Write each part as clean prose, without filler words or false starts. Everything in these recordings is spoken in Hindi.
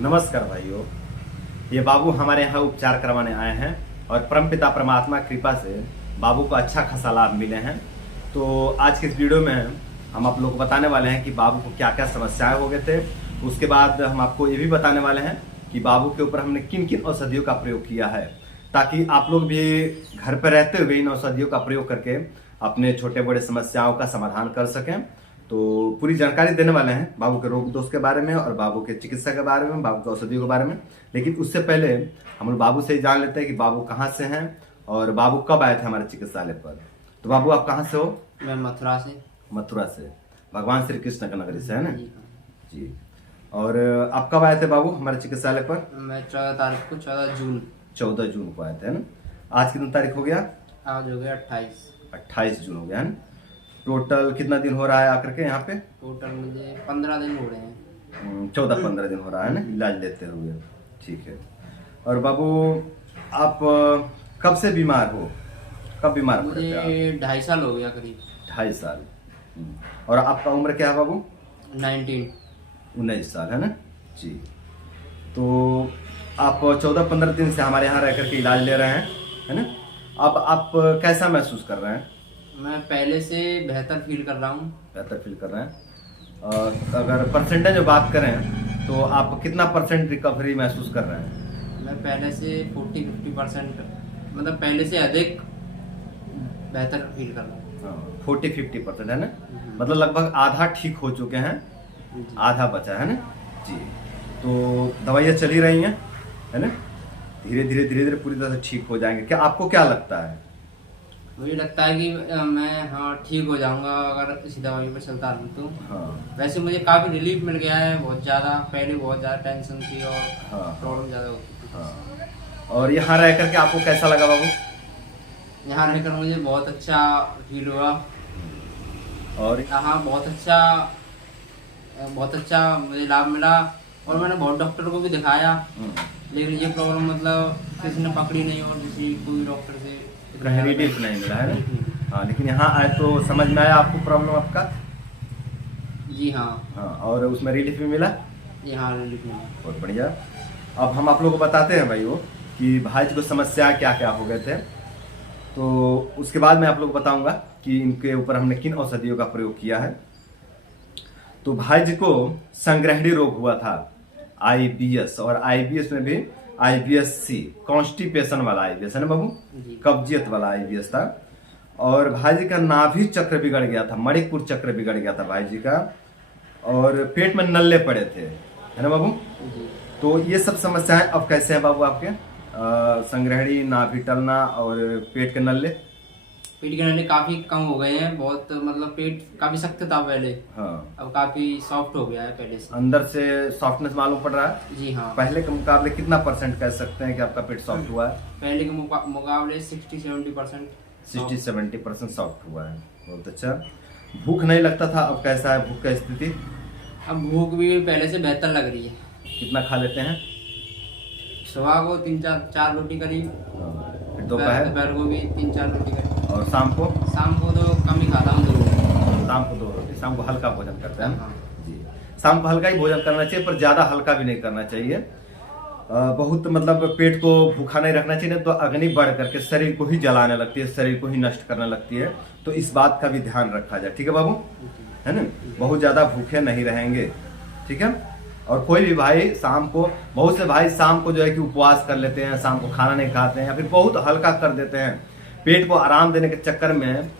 नमस्कार भाइयों। ये बाबू हमारे यहाँ उपचार करवाने आए हैं और परमपिता परमात्मा कृपा से बाबू को अच्छा खासा लाभ मिले हैं। तो आज के इस वीडियो में हम आप लोग को बताने वाले हैं कि बाबू को क्या क्या समस्याएं हो गए थे। उसके बाद हम आपको ये भी बताने वाले हैं कि बाबू के ऊपर हमने किन किन औषधियों का प्रयोग किया है, ताकि आप लोग भी घर पर रहते हुए इन औषधियों का प्रयोग करके अपने छोटे बड़े समस्याओं का समाधान कर सकें। तो पूरी जानकारी देने वाले हैं बाबू के रोग दोष के बारे में और बाबू के चिकित्सा के बारे में, बाबू के औषधियों के बारे में। लेकिन उससे पहले हम लोग बाबू से ही जान लेते हैं कि बाबू कहाँ से हैं और बाबू कब आए थे हमारे चिकित्सालय पर। तो बाबू आप कहाँ से हो? मैं मथुरा से। मथुरा से, भगवान श्री कृष्ण का नगरी से, है ना जी। और आप कब आए थे बाबू हमारे चिकित्सालय पर? मैं 14 तारीख को 14 जून को आए थे, है ना। आज कितनी तारीख हो गया? आज हो गया 28 जून हो गया, है ना। टोटल कितना दिन हो रहा है आकर के यहाँ पे? टोटल मुझे 15 दिन हो रहे हैं। 14-15 दिन हो रहा है ना इलाज लेते हुए। ठीक है। और बाबू आप कब से बीमार हो? कब बीमार पड़े थे आप? मुझे 2.5 साल हो गया करीब। 2.5 साल। और आपका उम्र क्या है बाबू? 19 साल, है ना जी। तो आप 14-15 दिन से हमारे यहाँ रह करके इलाज ले रहे हैं, है ना। अब आप कैसा महसूस कर रहे हैं? मैं पहले से बेहतर फील कर रहा हूँ। बेहतर फील कर रहे हैं। अगर परसेंटेज में बात करें तो आप कितना परसेंट रिकवरी महसूस कर रहे हैं? मैं पहले से 40-50% मतलब पहले से अधिक बेहतर फील कर रहा हूँ। 40-50% है ना, मतलब लगभग आधा ठीक हो चुके हैं, आधा बचा है ना जी। तो दवाइयाँ चली रही हैं, है ना। धीरे धीरे पूरी तरह से ठीक हो जाएंगे। क्या आपको क्या लगता है? मुझे लगता है कि मैं ठीक हो जाऊंगा अगर इसी दवाई पर चलता रहूं तो। हाँ। वैसे मुझे काफी रिलीफ मिल गया है बहुत ज्यादा। पहले बहुत ज्यादा टेंशन थी और हाँ। प्रॉब्लम ज्यादा होती थी। हाँ। और यहाँ रह करके आपको कैसा लगा बाबू? यहाँ रहकर मुझे बहुत अच्छा फील हुआ और यहाँ बहुत अच्छा मुझे लाभ मिला। और मैंने बहुत डॉक्टर को भी दिखाया, लेकिन ये प्रॉब्लम मतलब किसी ने पकड़ी नहीं और किसी कोई डॉक्टर से कहीं रिलीफ नहीं मिला, है ना। हाँ, लेकिन यहाँ आए तो समझ में आया आपको प्रॉब्लम आपका? जी हाँ। हाँ, और उसमें रिलीफ भी मिला? जी हाँ, रिलीफ मिला। बहुत बढ़िया। अब हम आप लोगों को बताते हैं भाइयों कि भाई जी को समस्या क्या क्या हो गए थे। तो उसके बाद मैं आप लोग को बताऊंगा कि इनके ऊपर हमने किन औषधियों का प्रयोग किया है। तो भाई जी को संग्रहणी रोग हुआ था, IBS, और IBS में भी IBS-C, कॉन्स्टिपेशन वाला IBS, है ना बाबू, कब्जियत वाला IBS था। और भाई जी का नाभि चक्र बिगड़ गया था, मणिपुर चक्र बिगड़ गया था भाई जी का, और पेट में नल्ले पड़े थे, है ना बाबू। तो ये सब समस्याएं अब कैसे हैं बाबू आपके? संग्रहणी, नाभि टलना और पेट के नल्ले? पेट के नल्ले काफी कम हो गए हैं। बहुत मतलब पेट काफी सख्त था पहले, हाँ, अब काफी सॉफ्ट हो गया है पहले से। अंदर से सॉफ्टनेस मालूम पड़ रहा है? जी हाँ। पहले के मुकाबले कितना परसेंट कह सकते हैं कि आपका पेट सॉफ्ट हुआ है? पहले के मुकाबले 60-70%। 60-70% सॉफ्ट हुआ है। बहुत अच्छा। भूख नहीं लगता था, अब कैसा है भूख का स्थिति? अब भूख भी पहले से बेहतर लग रही है। कितना खा लेते हैं? सुबह को 3-4 रोटी करीब, फिर दोपहर को भी 3-4 रोटी करीब, और शाम को? शाम को तो कम ही खाता हूँ, 2 रोटी। शाम को 2 रोटी। शाम को हल्का भोजन करते हैं? हाँ। जी, शाम को हल्का ही भोजन करना चाहिए, पर ज्यादा हल्का भी नहीं करना चाहिए। बहुत मतलब पेट को भूखा नहीं रखना चाहिए, तो अग्नि बढ़ करके शरीर को ही जलाने लगती है, शरीर को ही नष्ट करने लगती है। तो इस बात का भी ध्यान रखा जाए, ठीक है बाबू, है ना। बहुत ज्यादा भूखे नहीं रहेंगे, ठीक है। और कोई भी भाई शाम को, बहुत से भाई शाम को जो है कि उपवास कर लेते हैं, शाम को खाना नहीं खाते हैं, या फिर बहुत हल्का कर देते हैं, पेट को आराम देने के चक्कर में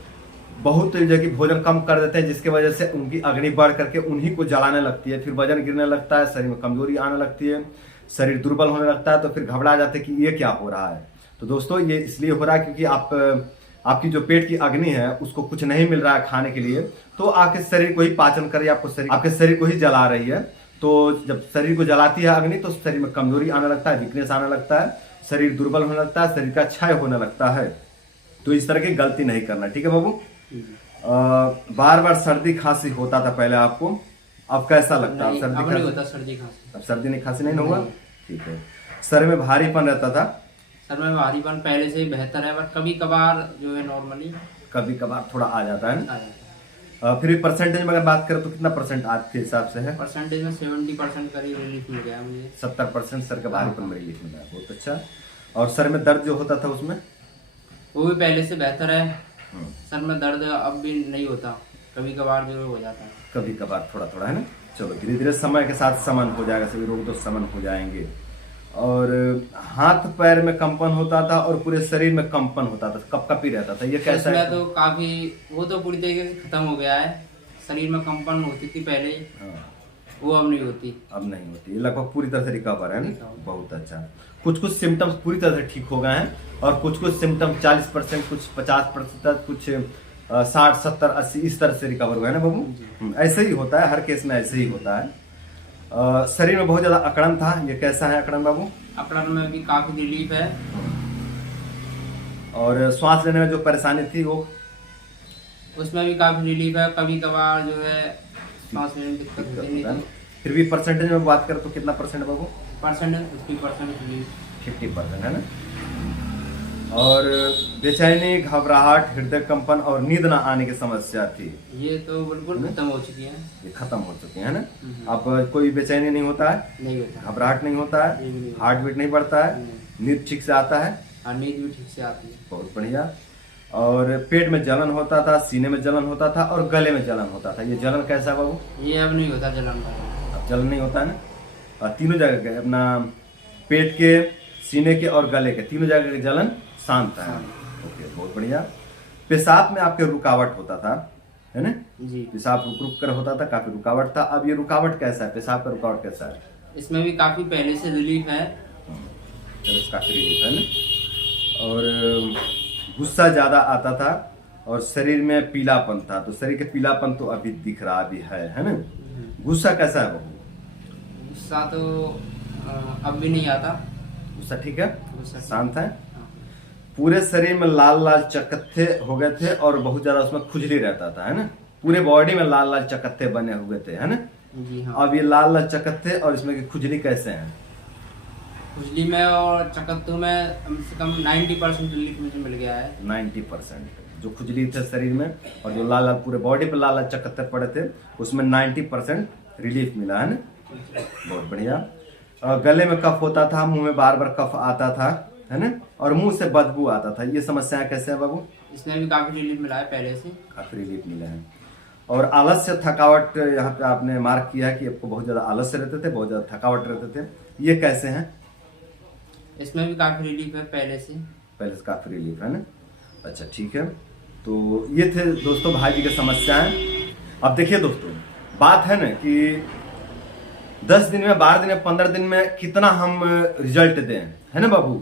बहुत जो कि भोजन कम कर देते हैं, जिसकी वजह से उनकी अग्नि बढ़ करके उन्हीं को जलाने लगती है। फिर वजन गिरने लगता है, शरीर में कमजोरी आने लगती है, शरीर दुर्बल होने लगता है। तो फिर घबरा जाते हैं कि ये क्या हो रहा है। तो दोस्तों ये इसलिए हो रहा है क्योंकि आपकी जो पेट की अग्नि है उसको कुछ नहीं मिल रहा है खाने के लिए, तो आपके शरीर को ही पाचन कर रही है, आपके शरीर को ही जला रही है। तो जब शरीर को जलाती है अग्नि, तो शरीर में कमजोरी आने लगता है, वीकनेस आने लगता है, शरीर दुर्बल होने लगता है, शरीर का क्षय होने लगता है। तो इस तरह की गलती नहीं करना, ठीक है बाबू। बार बार सर्दी खांसी होता था पहले आपको, अब कैसा लगता है? सर्दी खांसी। अब सर्दी नहीं खांसी नहीं हुआ, ठीक है। सर में भारीपन रहता था? सर में भारीपन पहले से बेहतर है, बट कभी कभार जो है नॉर्मली कभी कभार थोड़ा आ जाता है ना। फिर भी परसेंटेज में अगर बात करें तो कितना परसेंट आपके हिसाब से है? परसेंटेज में 70% करीब रिलीफ मिल गया मुझे। 70% सर के भारीपन में रिलीफ मिला है, बहुत अच्छा। और सर में दर्द जो होता था उसमें? वो भी पहले से बेहतर है। सर में दर्द अब भी नहीं होता, कभी कभार जरूर हो जाता है। कभी कभार थोड़ा थोड़ा, है ना। चलो धीरे धीरे समय के साथ समन हो जाएगा, सभी रोग तो समन हो जाएंगे। और हाथ पैर में कंपन होता था और पूरे शरीर में कंपन होता था, कपकपी रहता था, ये कैसा उसमें है? तो काफी, वो तो पूरी तरीके से खत्म हो गया है। शरीर में कंपन होती थी पहले, हाँ, वो अब नहीं होती। अब नहीं होती, ये लगभग पूरी तरह से रिकवर है ना। Recover। बहुत अच्छा। कुछ कुछ सिम्टम्स पूरी तरह से ठीक हो गए हैं और कुछ कुछ सिम्टम्स 40%, कुछ 50%, कुछ 60, 70, 80 इस तरह से रिकवर हुआ है ना बाबू। ऐसे ही होता है, हर केस में ऐसे ही होता है। शरीर में बहुत ज्यादा अकड़न था, ये कैसा है अकड़न बाबू? अकड़न में भी काफी रिलीफ है। और श्वास लेने में जो परेशानी थी वो? उसमें भी काफी रिलीफ है। कभी कभार जो है सांस लेने में दिक्कत होती नहीं, तो फिर भी परसेंटेज में बात करें तो कितना परसेंट बाबू? 50% रिलीफ। 50% है ना। और बेचैनी, घबराहट, हृदय कंपन और नींद न आने की समस्या थी, ये तो बिल्कुल खत्म हो चुकी है। ये खत्म हो चुकी है ना। अब कोई बेचैनी नहीं होता है, नहीं होता, घबराहट नहीं होता है, नहीं, नहीं। हार्ट बीट नहीं बढ़ता है, नींद ठीक से आता है। और नींद भी ठीक से आती है। बहुत बढ़िया। और पेट में जलन होता था, सीने में जलन होता था और गले में जलन होता था, ये जलन कैसा है बाबू? ये अब नहीं होता जलन वाला। अब जलन नहीं होता है ना। और तीनों जगह के अपना पेट के, सीने के और गले के तीनों जगह के जलन शांत है। ओके, बहुत बढ़िया। पेशाब में आपके रुकावट होता था, है ना? जी। पेशाब रुक रुक कर होता था, काफी रुकावट था। अब ये रुकावट कैसा है, पेशाब का रुकावट कैसा है? इसमें भी काफी पहले से रिलीफ है। चलो, काफी रिलीफ है ना। और गुस्सा ज्यादा आता था और शरीर में पीलापन था, तो शरीर के पीलापन तो अभी दिख रहा भी है ना। गुस्सा कैसा है बाबू? गुस्सा तो अब भी नहीं आता। गुस्सा ठीक है, गुस्सा ठीक। शांत है। हाँ। पूरे शरीर में लाल लाल चकत्ते हो गए थे और बहुत ज्यादा उसमें खुजली रहता था, है ना। पूरे बॉडी में लाल लाल चकत्ते बने हुए थे, है ना। जी हाँ। अब ये लाल लाल चकत्ते और इसमें की खुजली कैसे हैं? खुजली में और चकत्तू में कम से कम 90% रिलीफ मुझे मिल गया है। 90% जो खुजली थे शरीर में और जो लाल लाल पूरे बॉडी पे लाल लाल चकत्ते पड़े थे, उसमें 90% रिलीफ मिला, है ना। बहुत बढ़िया। गले में कफ होता था, मुंह में बार बार कफ आता था, है ना, और मुंह से बदबू आता था, ये समस्याएं कैसे है बाबू? इसमें भी काफी रिलीफ मिला है पहले से। काफी रिलीफ मिला है। और आलस्य, थकावट, यहाँ पे आपने मार्क किया है कि आपको बहुत ज्यादा आलस्य रहते थे, बहुत ज्यादा थकावट रहते थे, ये कैसे हैं? इसमें भी काफी रिलीफ है पहले से। पहले से काफी रिलीफ है ना। अच्छा, ठीक है। तो ये थे दोस्तों भाई जी की समस्याएं। अब देखिए दोस्तों, बात है ना कि 10 दिन में, 12 दिन में, 15 दिन में कितना हम रिजल्ट दें, है ना बाबू।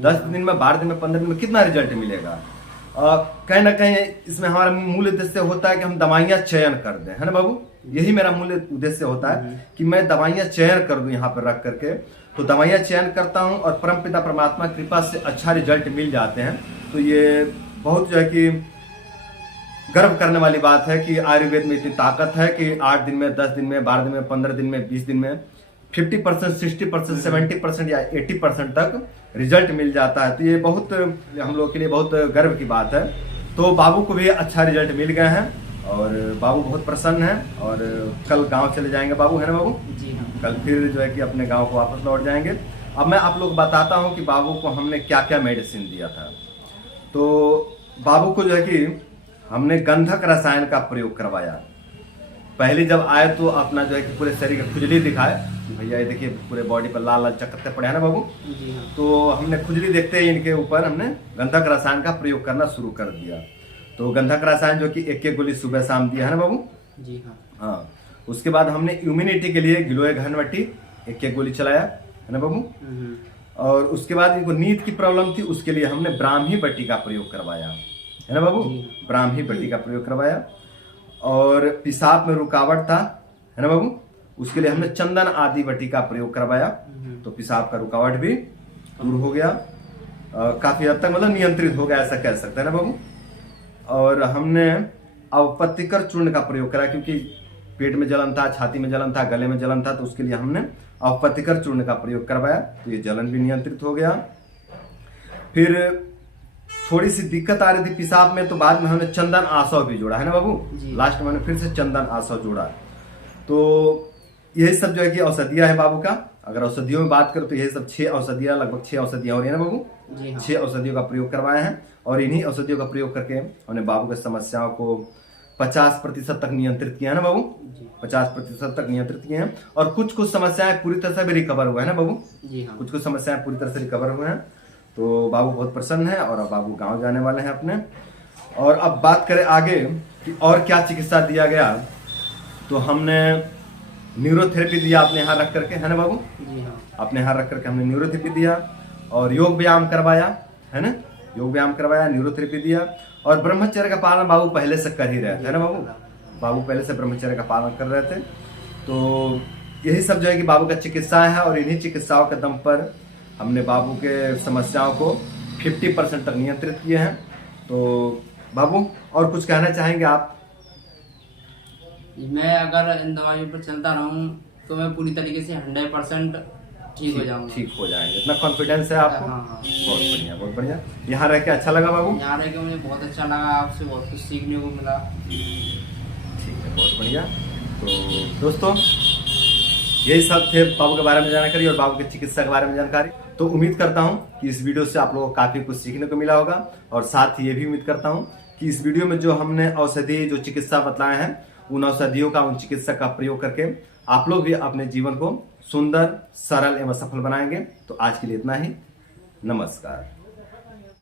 10 दिन में, 12 दिन में, 15 दिन में कितना रिजल्ट मिलेगा? कहीं ना कहीं इसमें हमारा मूल उद्देश्य होता है कि हम दवाइयां चयन कर दें, है ना बाबू। यही मेरा मूल उद्देश्य होता है कि मैं दवाइयां चयन कर दूं यहाँ पर रख करके। तो दवाइयां चयन करता हूं और परमपिता परमात्मा की कृपा से अच्छा रिजल्ट मिल जाते हैं। तो ये बहुत जो है कि गर्व करने वाली बात है कि आयुर्वेद में इतनी ताकत है कि 8 दिन में, 10 दिन में, 12 दिन में, 15 दिन में, 20 दिन में 50%, 60%, 70% या 80% तक रिजल्ट मिल जाता है। तो ये बहुत हम लोग के लिए बहुत गर्व की बात है। तो बाबू को भी अच्छा रिजल्ट मिल गए हैं और बाबू बहुत प्रसन्न हैं और कल गांव चले जाएंगे बाबू, है ना बाबू। जी हाँ। कल फिर जो है कि अपने गांव को वापस लौट जाएंगे। अब मैं आप लोग बताता हूं कि बाबू को हमने क्या क्या मेडिसिन दिया था। तो बाबू को जो है कि हमने गंधक रसायन का प्रयोग करवाया। पहले जब आए तो अपना जो है कि पूरे शरीर की खुजली दिखाए कि भैया ये देखिए पूरे बॉडी पर लाल लाल चकत्ते पड़े हैं ना बाबू। जी हाँ। तो हमने खुजली देखते ही इनके ऊपर हमने गंधक रसायन का प्रयोग करना शुरू कर दिया। तो गंधक रसायन जो कि 1-1 गोली सुबह शाम दिया, है ना बाबू। जी हाँ। हाँ, उसके बाद हमने इम्यूनिटी के लिए गिलोय घनवटी 1-1 गोली चलाया, है ना बाबू। और उसके बाद इनको नींद की प्रॉब्लम थी, उसके लिए हमने ब्राह्मी बट्टी का प्रयोग करवाया, है ना बाबू। ब्राह्मी बट्टी का प्रयोग करवाया। और पेशाब में रुकावट था, है ना बाबू, उसके लिए हमने चंदन आदि बट्टी का प्रयोग करवाया। तो पेशाब का रुकावट भी दूर हो गया, काफी हद तक मतलब नियंत्रित हो गया, ऐसा कह सकते हैं ना बाबू। और हमने अवपत्तिकर चूर्ण का प्रयोग करा, क्योंकि पेट में जलन था, छाती में जलन था, गले में जलन था, तो उसके लिए हमने अवपत्तिकर चूर्ण का प्रयोग करवाया। तो ये जलन भी नियंत्रित हो गया। फिर थोड़ी सी दिक्कत आ रही थी पेशाब में, तो बाद में हमने चंदन आसव भी जोड़ा है ना बाबू। जी। लास्ट में हमने फिर से चंदन आसव जोड़ा। तो यही सब जो है कि औषधियाँ है बाबू का। अगर औषधियों में बात करो तो यही सब 6 औषधियाँ, लगभग 6 औषधियाँ हो रही है ना बाबू। जी हाँ। 6 औषधियों का प्रयोग करवाए हैं और इन्हीं औषधियों का प्रयोग करके हमने बाबू की समस्याओं को 50% तक नियंत्रित किया है ना बाबू। जी 50% तक नियंत्रित किए हैं और कुछ कुछ समस्याएं पूरी तरह से भी रिकवर हुए हैं ना बाबू। जी हाँ। कुछ कुछ समस्याएं पूरी तरह से रिकवर हुए हैं। तो बाबू बहुत प्रसन्न है और अब बाबू गांव जाने वाले हैं अपने। और अब बात करें आगे कि और क्या चिकित्सा दिया गया, तो हमने न्यूरोथेरेपी दिया अपने यहाँ रख करके, है ना बाबू। जी हाँ। अपने यहाँ रख करके हमने न्यूरोथेरेपी दिया और योग व्यायाम करवाया, है ना। योग व्यायाम करवाया, न्यूरोथेरेपी दिया और ब्रह्मचर्य का पालन बाबू पहले से कर ही रहे थे, है ना बाबू। बाबू पहले से ब्रह्मचर्य का पालन कर रहे थे। तो यही सब जो है कि बाबू का चिकित्सा है और इन्हीं चिकित्साओं के दम पर हमने बाबू के समस्याओं को 50% तक नियंत्रित किए हैं। तो बाबू और कुछ कहना चाहेंगे आप? मैं अगर इन दवाइयों पर चलता रहूं तो मैं पूरी तरीके से 100% ठीक हो जाऊंगा। ठीक हो जाएंगे, इतना कॉन्फिडेंस है आपको? हाँ हाँ। बहुत बढ़िया, बहुत बढ़िया। यहाँ रह के अच्छा लगा बाबू? यहाँ रह के मुझे बहुत अच्छा लगा, आपसे बहुत कुछ सीखने को मिला। ठीक है, बहुत बढ़िया। तो दोस्तों यही सब थे बाबू के बारे में जानकारी और बाबू के चिकित्सा के बारे में जानकारी। तो उम्मीद करता हूँ कि इस वीडियो से आप लोगों को काफी कुछ सीखने को मिला होगा और साथ ही ये भी उम्मीद करता हूँ कि इस वीडियो में जो हमने औषधि जो चिकित्सा बतलाए हैं, उन औषधियों का, उन चिकित्सा का प्रयोग करके आप लोग भी अपने जीवन को सुंदर, सरल एवं सफल बनाएंगे। तो आज के लिए इतना ही। नमस्कार।